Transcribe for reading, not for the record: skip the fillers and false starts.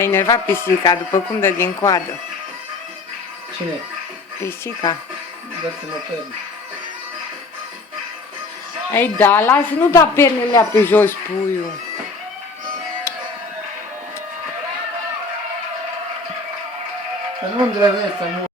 S-a enervat pisica, după cum dă din coadă. Cine? Pisica. Dați-mă perne. Ei, da, lasă, nu da pernele pe jos, puiul. Să nu îndrăveți, să nu